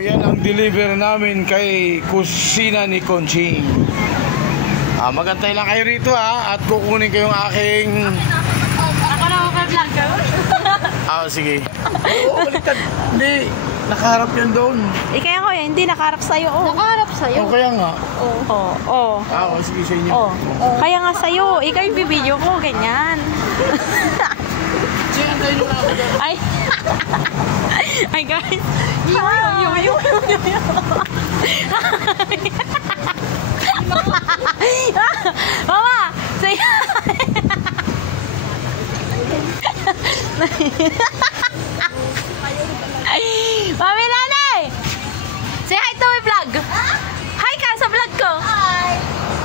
Yan ang deliver namin kay kusina ni Conching. Magantay lang kayo rito at kukunin ko yung aking... Ako na mag-vlog ka? Sige. Baliktad. Hindi. Nakaharap yan doon. Kaya ko yan, hindi nakaharap sa'yo. Nakaharap sa'yo? Kaya nga. Sige sa inyo. Kaya nga sa'yo. Ikaw yung bibidyo ko, ganyan. Ay. Ay guys. Mama, say Mami Nanay! Say hi to my vlog! Hi ka sa vlog ko! Hi!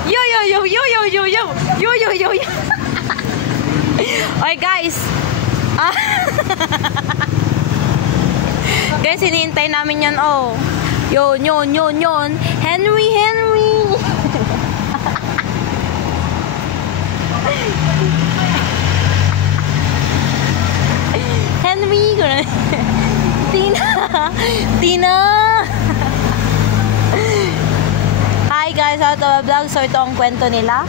Yo! Okay guys! Guys, hinihintay namin yan Yun! Henry! Henry! Tina! Hi guys, sa Tawa Vlog. So ito ang kwento nila.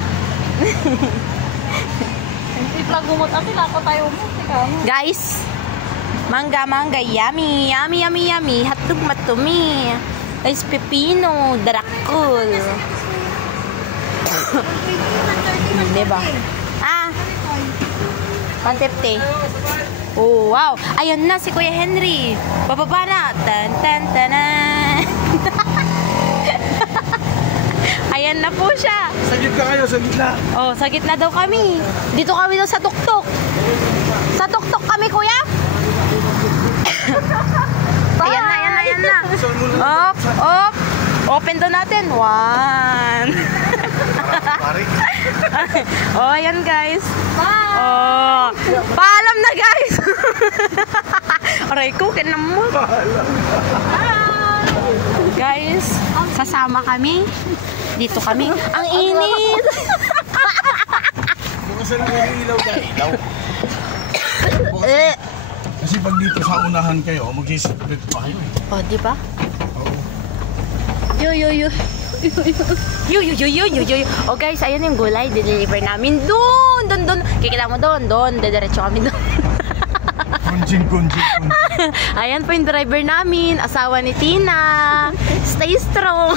I-vlog mo at ako tayo mo. Guys, mangga, yummy. Hatog matumi. Guys, pepino, darakul. Diba? 150. Oh, wow. Ayan na si Kuya Henry. Bababa na. Tan. Ayan na po siya. Sa gitna kayo, sa gitna. Sa gitna daw kami. Dito kami daw sa tuktok. Sa tuktok kami, Kuya. Ayan na. Op. Open daw natin. 1. Ayan guys. Bye. Paalam na guys. Aray ko, kinam mo. Guys, sasama kami. Dito kami. Ang init. Bukasan mo yung ilaw na ilaw. Kasi pag dito sa unahan kayo, mag-split pa kayo. Diba? Yo. Guys, ayun yung gulay. Deliver namin doon. Kikita mo doon. Didiretso kami doon. Kunjing. Ayan po yung driver namin. Asawa ni Tina. Stay strong.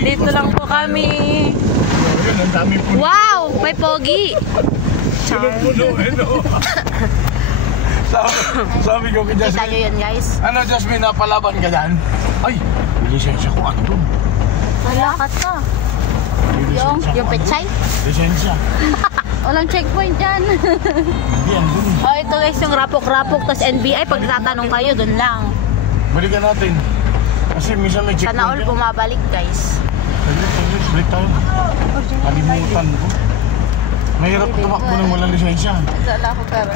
Dito lang po kami. Ang dami po. Wow! May pogi. Puno. Sabi ko kay Jasmine. Kita nyo yun guys. Jasmine, napalaban ka dyan? Ay, lisensya ko ano doon? Malakat ka. Yung pechay? Lisensya. Walang checkpoint dyan. Hindi, andun. Ito guys, yung rapok-rapok, tas NBI, pag tatanong kayo, dun lang. Balikan natin. Kasi minsan may checkpoint. Sana all bumabalik guys. Saglit, balik tayo. Kalimutan ko. Mahirap tumakbo ng walang lisensya. Wala ko pera.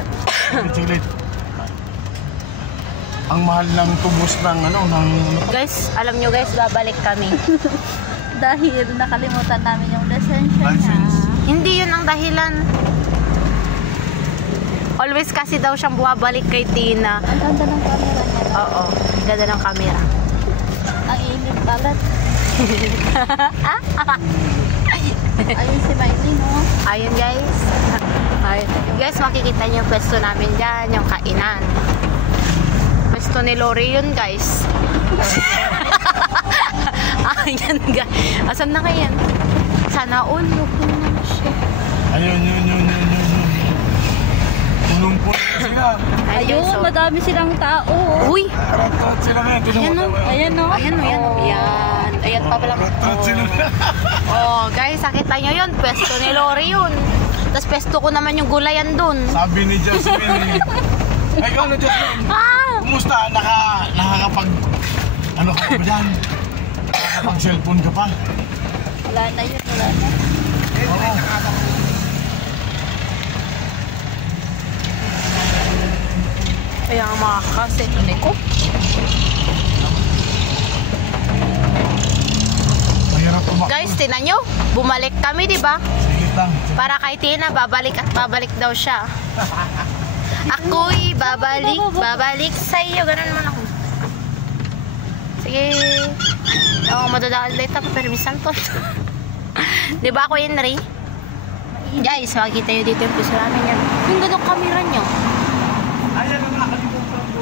Saglit. Ang mahal ng tubos ng Guys, alam nyo guys, babalik kami. Dahil nakalimutan namin yung lisensya License. niya. Hindi yun ang dahilan. Always kasi daw siyang bumabalik kay Tina. Ang ganda ng camera niya. Oo, ganda ng camera. Ang init balat. Ayun si Miley, no? Ayun guys. Ayun. Guys, makikita niyo yung pwesto namin dyan, yung kainan. Pwesto ni Lori yun guys. Ayan guys. Asan na kayan? Sana all. Open na siya. Ayun. Punong-puno sila. Ayun, madami silang tao. Uy! Rat-rat sila na. Ayan, no? Ayan pa pala. Rat-rat sila na. Guys, nakita nyo yun. Pwesto ni Lori yun. Tapos pwesto ko naman yung gulayan dun. Sabi ni Jasmine. Ay, ikaw na Jasmine. Kumusta? Nakakapag... Ano ka ba dyan? Nakakapag-cellphone ka pa? Wala na. Ayan ang mga kaset ko. Mahirap tumakbo. Guys, tinan nyo. Bumalik kami, di ba? Sige lang. Para kay Tina, babalik at babalik daw siya. Ako'y babalik sa iyo. Ganun naman ako. madadaan dito permisan to. Di ba ako Henry? Guys, makikita nyo dito yung puso namin yan. Yung ganong camera nyo. Ayan na nakalimutan ko.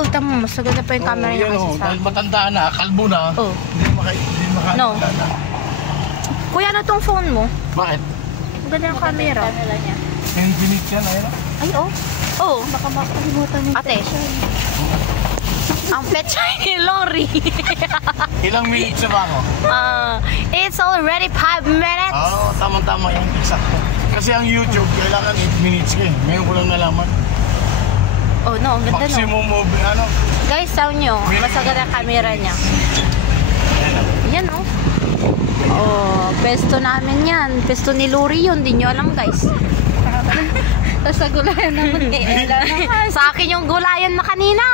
Oh, tama, mas maganda pa yung camera nyo kasi sa... Dahil matanda na, kalbo na. Oh. Hindi makakita No. na. Kuya, ano tong phone mo? Bakit? Ang ganda yung camera. Camera niya. Infinite yan, ayun. Ay, oh. Oh, Baka makalimutan yung ate. Ang petsa ni Lori. Ilang minutes na ba ako? It's already 5 minutes. Oo, tama-tama yan. Exacto. Kasi ang YouTube, kailangan 8 minutes ka eh. Ngayon ko lang nalaman. Oh, no, ang ganda no. Maximum of, ano? Guys, sound nyo. Mas maganda yung camera niya. Yan, oh. Oh, pesto namin yan. Pesto ni Lori yun. Di nyo alam, guys. Tapos sa gulayan naman kay Ella naman. Sa akin yung gulayan na kanina.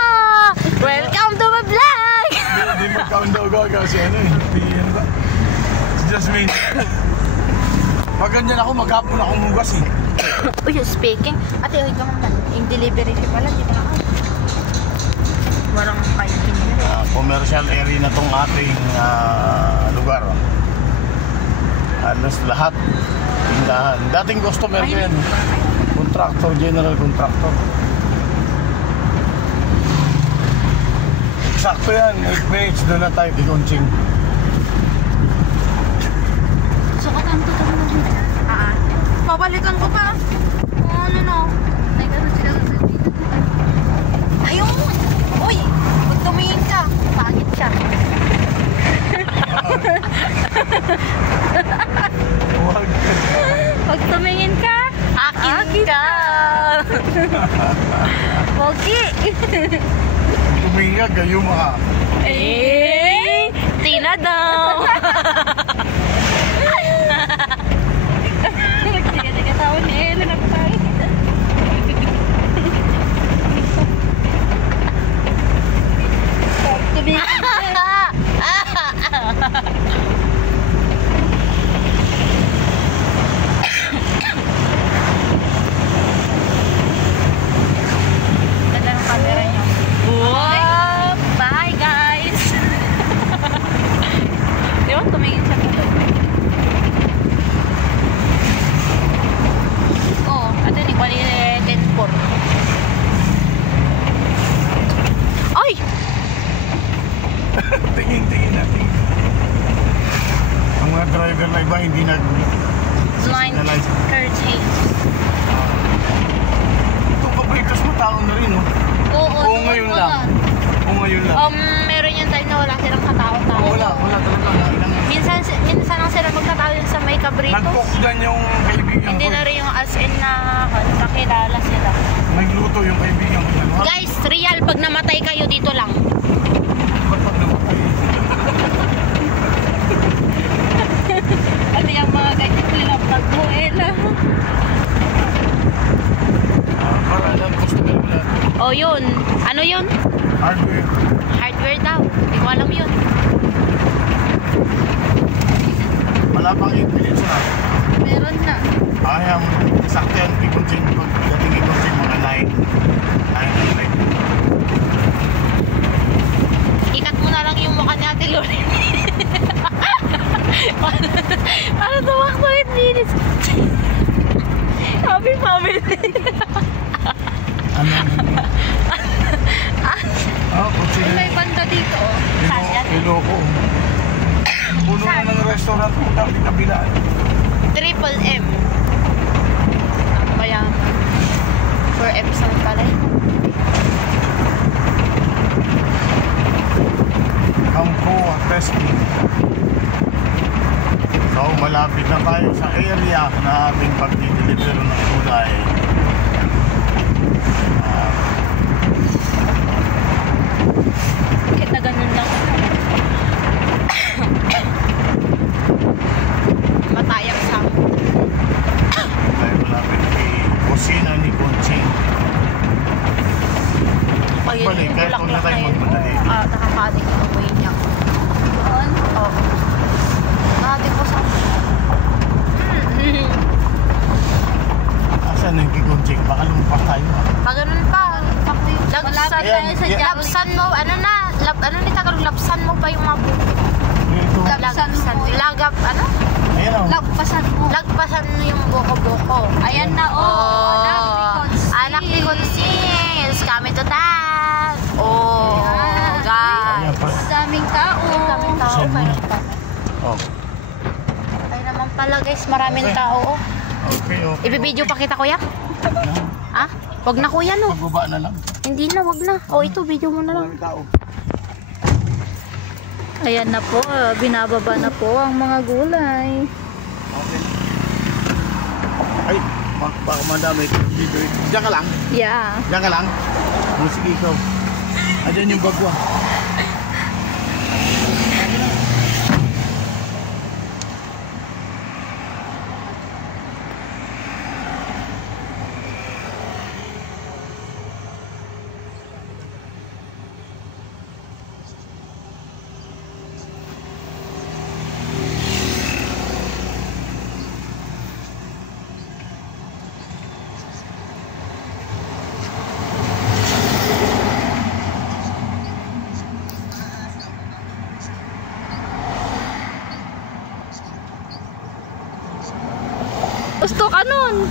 Welcome to my vlog! Hindi mag-count daw kasi ano eh. Piyan ba? Si Jasmine. Pag ganyan ako, maghapon akong hugas eh. Uy, speaking. Ate, wait lang naman. Yung delivery fee pala, di ba na ako? Walang kaitin nila. Commercial area na tong ating lugar. Halos lahat. Tindahan. Dating customer ko yan. Contractor, general contractor. Eksakto yan. 8 minutes doon na tayo. Dikonching. So, katanto ka naman. Pabalikan ko pa. Oh, ano no? Nagkaroon sila sa dito. Ayun! Uy! Huwag tumingin ka. Pagit ka. Huwag. Pag tumingin ka, Akin ka! pogi. Tumingin ka, gayo mga. Eh! Tina daw! Nagtiga-tiga tao ni Ella na tayo. Pag tumingin ka. Ganda ng camera niyo. Wow! Bye, guys! Di ba? Tumingin siya dito. Oo. Ate, ni Kwali 10-4. Ay! Tingin natin. Ang mga driver na iba hindi Blind curtain. Itong pabritos mo tao na rin, no? Oo, ngayon lang. Oo, ngayon lang. Meron yung time na wala silang katao-tao. Wala talaga. Minsan lang sila magkatao yung sa may kabritos. Nagpokdan yung kaibigan Hindi ko. na rin yung as in na nakilala sila. Nagluto yung kaibigan ko. Guys, real, pag namatay kayo dito lang. Ba't pag namatay? At yung mga ganyan pinapag mo, Ella. Para lang customer mo lang. Oh, yun. Ano yun? Hardware. Hardware daw. Hindi ko alam yun. Wala pang 8 minutes na. Meron na. Ayang sakto yan. Ikunsin. Pagdating ikunsin mga 9. Ikat mo na lang yung mukha ni Ate Lori. Para tumakbo 8 minutes. Happy family. Ano? Kutsin. May banda dito, oh. Iloko. Puno na ng restaurant mo. Kabila. Triple M. Ang mayaman. 4M saan pala yun? Kampo at testing. So malapit na tayo sa area na ating pag-deliver ng gulay. Kahit na ganun lang. Matayak sa akin. Tayo malapit kay kusina ni Conching. Balik, kahit huwag na tayo magmadali. Nakakadik yung amoy niya. Doon. Oo. Nakakadik po sa Asan na yung kay Conching? Baka lumpas tayo. Pag ganun pa. Malapit tayo sa Ayan. Jolly. Lapsan mo, ano na, ano ni Tagalog, lapsan mo pa yung mga buko. Lagpasan mo. Lagap, ano? Ayan o. Lagpasan mo. Lagpasan mo yung buko-buko. Ayan na, oh. Anak ni Consis. Kami to dad. Oh, Ayan. guys. Ayan pa. Daming tao. Daming tao. Send mo na. Oh. Ay naman pala guys, maraming tao. Oh. Okay, okay. Ibibideo pa kita kuya? Ah? Wag na kuya no. Pagbaba na lang. Hindi na, wag na. Oh, ito, video mo na lang. Maraming tao. Ayan na po, binababa na po ang mga gulay. Okay. Ay, baka madami dito. Diyan ka lang. Yeah. Diyan ka lang. Sige ikaw. Ayan yung bagwa. Gusto ka nun.